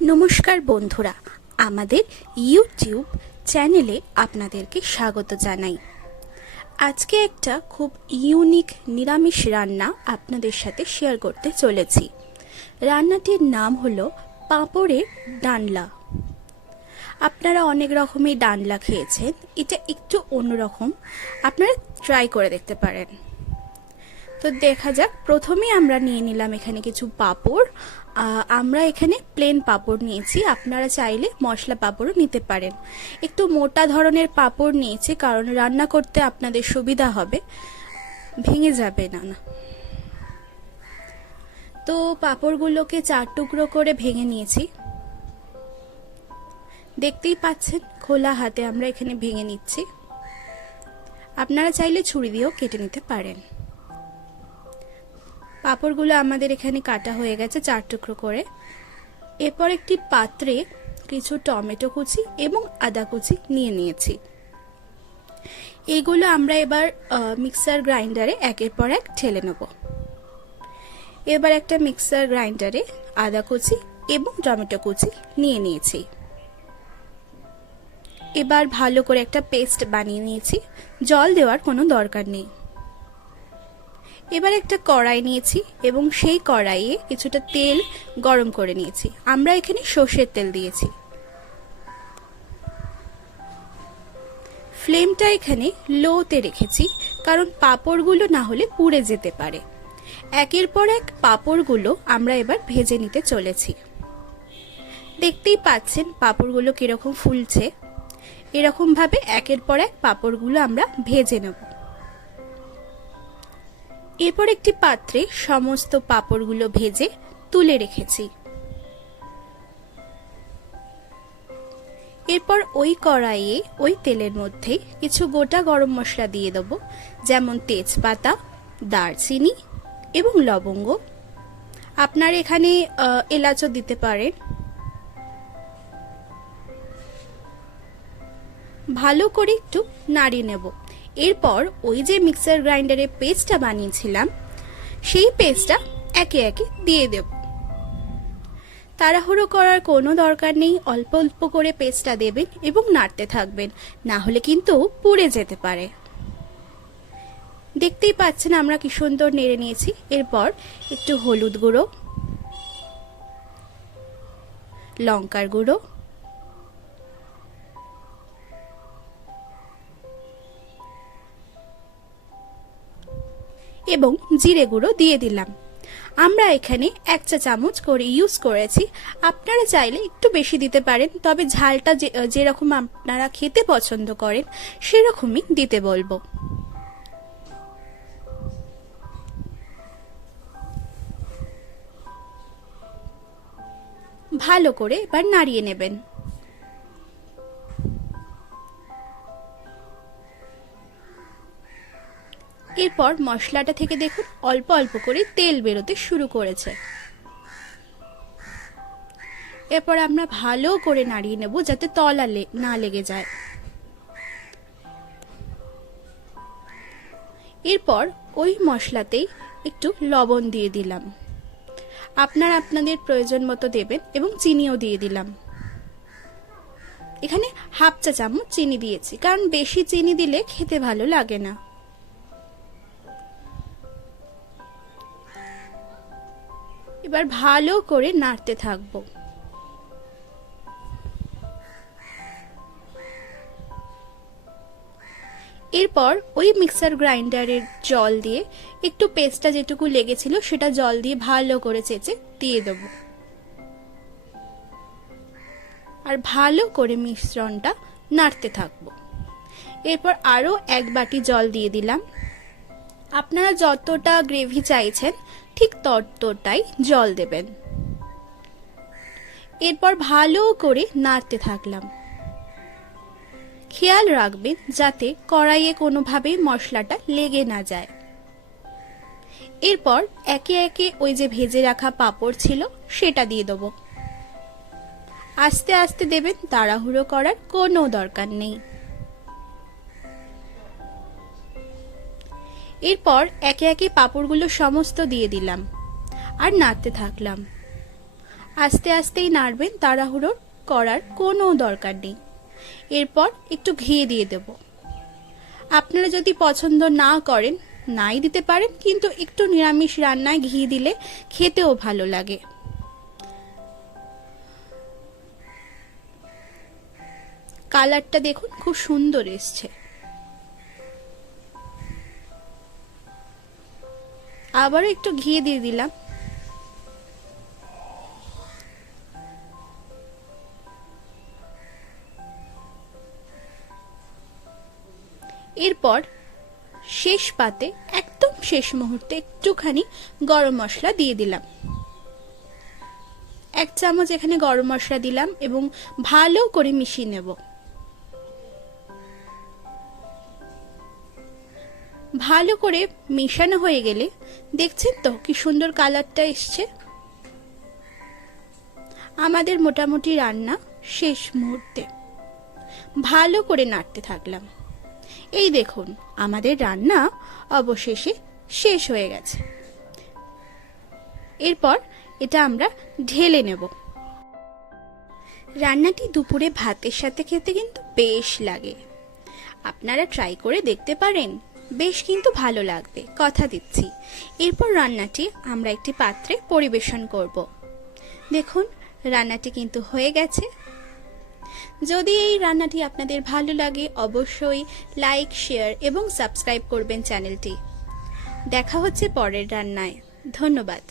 নমস্কার বন্ধুরা, আমাদের ইউটিউব চ্যানেলে আপনাদেরকে স্বাগত জানাই। আজকে একটা খুব ইউনিক নিরামিষ রান্না আপনাদের সাথে শেয়ার করতে চলেছি। রান্নাটির নাম হলো পাঁপড়ের ডালনা। আপনারা অনেক রকমের ডালনা খেয়েছেন, এটা একটু অন্যরকম, আপনারা ট্রাই করে দেখতে পারেন। তো দেখা যাক, প্রথমেই আমরা নিয়ে নিলাম এখানে কিছু পাঁপড়। আমরা এখানে প্লেন পাঁপড় নিয়েছি, আপনারা চাইলে মশলা পাঁপড়ও নিতে পারেন। একটু মোটা ধরনের পাঁপড় নিয়েছি কারণ রান্না করতে আপনাদের সুবিধা হবে, ভেঙে যাবে না। তো পাঁপড়গুলোকে 4 টুকরো করে ভেঙে নিয়েছি, দেখতেই পাচ্ছেন খোলা হাতে আমরা এখানে ভেঙে নিচ্ছি। আপনারা চাইলে ছুরি দিয়েও কেটে নিতে পারেন। পাঁপড়গুলো আমাদের এখানে কাটা হয়ে গেছে 4 টুকরো করে। এরপর একটি পাত্রে কিছু টমেটো কুচি এবং আদা কুচি নিয়ে নিয়েছি। এইগুলো আমরা এবার মিক্সার গ্রাইন্ডারে একের পর এক ঢেলে নেব। এবার একটা মিক্সার গ্রাইন্ডারে আদা কুচি এবং টমেটো কুচি নিয়ে নিয়েছি। এবার ভালো করে একটা পেস্ট বানিয়ে নিয়েছি, জল দেওয়ার কোনো দরকার নেই। এবার একটা কড়াই নিয়েছি এবং সেই কড়াইয়ে কিছুটা তেল গরম করে নিয়েছি। আমরা এখানে সর্ষের তেল দিয়েছি। ফ্লেমটা এখানে লোতে রেখেছি কারণ পাঁপড়গুলো না হলে পুড়ে যেতে পারে। একের পর এক পাঁপড়গুলো আমরা এবার ভেজে নিতে চলেছি। দেখতেই পাচ্ছেন পাঁপড়গুলো কিরকম ফুলছে। এরকম ভাবে একের পর এক পাঁপড়গুলো আমরা ভেজে নেব। এরপর একটি পাত্রে সমস্ত পাঁপড়গুলো ভেজে তুলে রেখেছি। এরপর ওই কড়াইয়ে ওই তেলের মধ্যে কিছু গোটা গরম মশলা দিয়ে দেবো, যেমন তেজপাতা, দারচিনি এবং লবঙ্গ। আপনার এখানে এলাচও দিতে পারেন। ভালো করে একটু নাড়িয়ে নেব। এরপর ওই যে মিক্সার গ্রাইন্ডারে পেস্টটা বানিয়েছিলাম সেই পেস্টটা একে একে দিয়ে দেব। তাড়াহুড়ো করার কোনো দরকার নেই, অল্প অল্প করে পেস্টটা দেবেন এবং নাড়তে থাকবেন, না হলে কিন্তু পুড়ে যেতে পারে। দেখতেই পাচ্ছেন আমরা কি সুন্দর নেড়ে নিয়েছি। এরপর একটু হলুদ গুঁড়ো, লঙ্কার গুঁড়ো এবং জিরে গুঁড়ো দিয়ে দিলাম। আমরা এখানে 1 চা চামচ করে ইউজ করেছি, আপনারা চাইলে একটু বেশি দিতে পারেন, তবে ঝালটা যেরকম আপনারা খেতে পছন্দ করেন সেরকমই দিতে বলবো। ভালো করে এবার নাড়িয়ে নেবেন। এরপর মশলাটা থেকে দেখুন অল্প অল্প করে তেল বেরোতে শুরু করেছে। এরপর আমরা ভালো করে নাড়িয়ে নেব যাতে তলা না লেগে যায়। এরপর ওই মশলাতেই একটু লবণ দিয়ে দিলাম, আপনারা আপনাদের প্রয়োজন মতো দেবেন, এবং চিনিও দিয়ে দিলাম। এখানে 1/2 চা চামচ চিনি দিয়েছি কারণ বেশি চিনি দিলে খেতে ভালো লাগে না। এবার ভালো করে নাড়তে থাকবো। এরপর ওই মিক্সার গ্রাইন্ডারের জল দিয়ে একটু পেস্টটা যেটুকু লেগেছিল সেটা জল দিয়ে ভালো করে চেঁচে দিয়ে দেব। আর ভালো করে মিশ্রণটা নাড়তে থাকবো। এরপর আরো 1 বাটি জল দিয়ে দিলাম। আপনারা যতটা গ্রেভি চাইছেন ঠিক ততটাই জল দেবেন। এরপর ভালো করে নাড়তে থাকলাম। খেয়াল রাখবেন যাতে কড়াইয়ে কোনোভাবেই মশলাটা লেগে না যায়। এরপর একে একে ওই যে ভেজে রাখা পাঁপড় ছিল সেটা দিয়ে দেবো। আস্তে আস্তে দেবেন, তাড়াহুড়ো করার কোনো দরকার নেই। এরপর একে একে পাঁপড়গুলো সমস্ত দিয়ে দিলাম আর নাড়তে থাকলাম। আস্তে আস্তেই নাড়বেন, তাড়াহুড়ো করার কোনো দরকার নেই। এরপর একটু ঘি দিয়ে দেব। আপনারা যদি পছন্দ না করেন নাই দিতে পারেন, কিন্তু একটু নিরামিষ রান্নায় ঘি দিলে খেতেও ভালো লাগে। কালারটা দেখুন খুব সুন্দর এসছে। আবারও একটু ঘি দিয়ে দিলাম। এরপর শেষ পাতে, একদম শেষ মুহূর্তে একটুখানি গরম মশলা দিয়ে দিলাম। 1 চামচ এখানে গরম মশলা দিলাম এবং ভালো করে মিশিয়ে নেব। ভালো করে মেশানো হয়ে গেলে দেখছেন তো কি সুন্দর কালারটা এসছে। আমাদের মোটামুটি রান্না শেষ মুহূর্তে। ভালো করে নাড়তে থাকলাম। এই দেখুন আমাদের রান্না অবশেষে শেষ হয়ে গেছে। এরপর এটা আমরা ঢেলে নেব। রান্নাটি দুপুরে ভাতের সাথে খেতে কিন্তু বেশ লাগে। আপনারা ট্রাই করে দেখতে পারেন, বেশ কিন্তু ভালো লাগবে, কথা দিচ্ছি। এরপর রান্নাটি আমরা একটি পাত্রে পরিবেশন করব। দেখুন রান্নাটি কিন্তু হয়ে গেছে। যদি এই রান্নাটি আপনাদের ভালো লাগে অবশ্যই লাইক, শেয়ার এবং সাবস্ক্রাইব করবেন চ্যানেলটি। দেখা হচ্ছে পরের রান্নায়। ধন্যবাদ।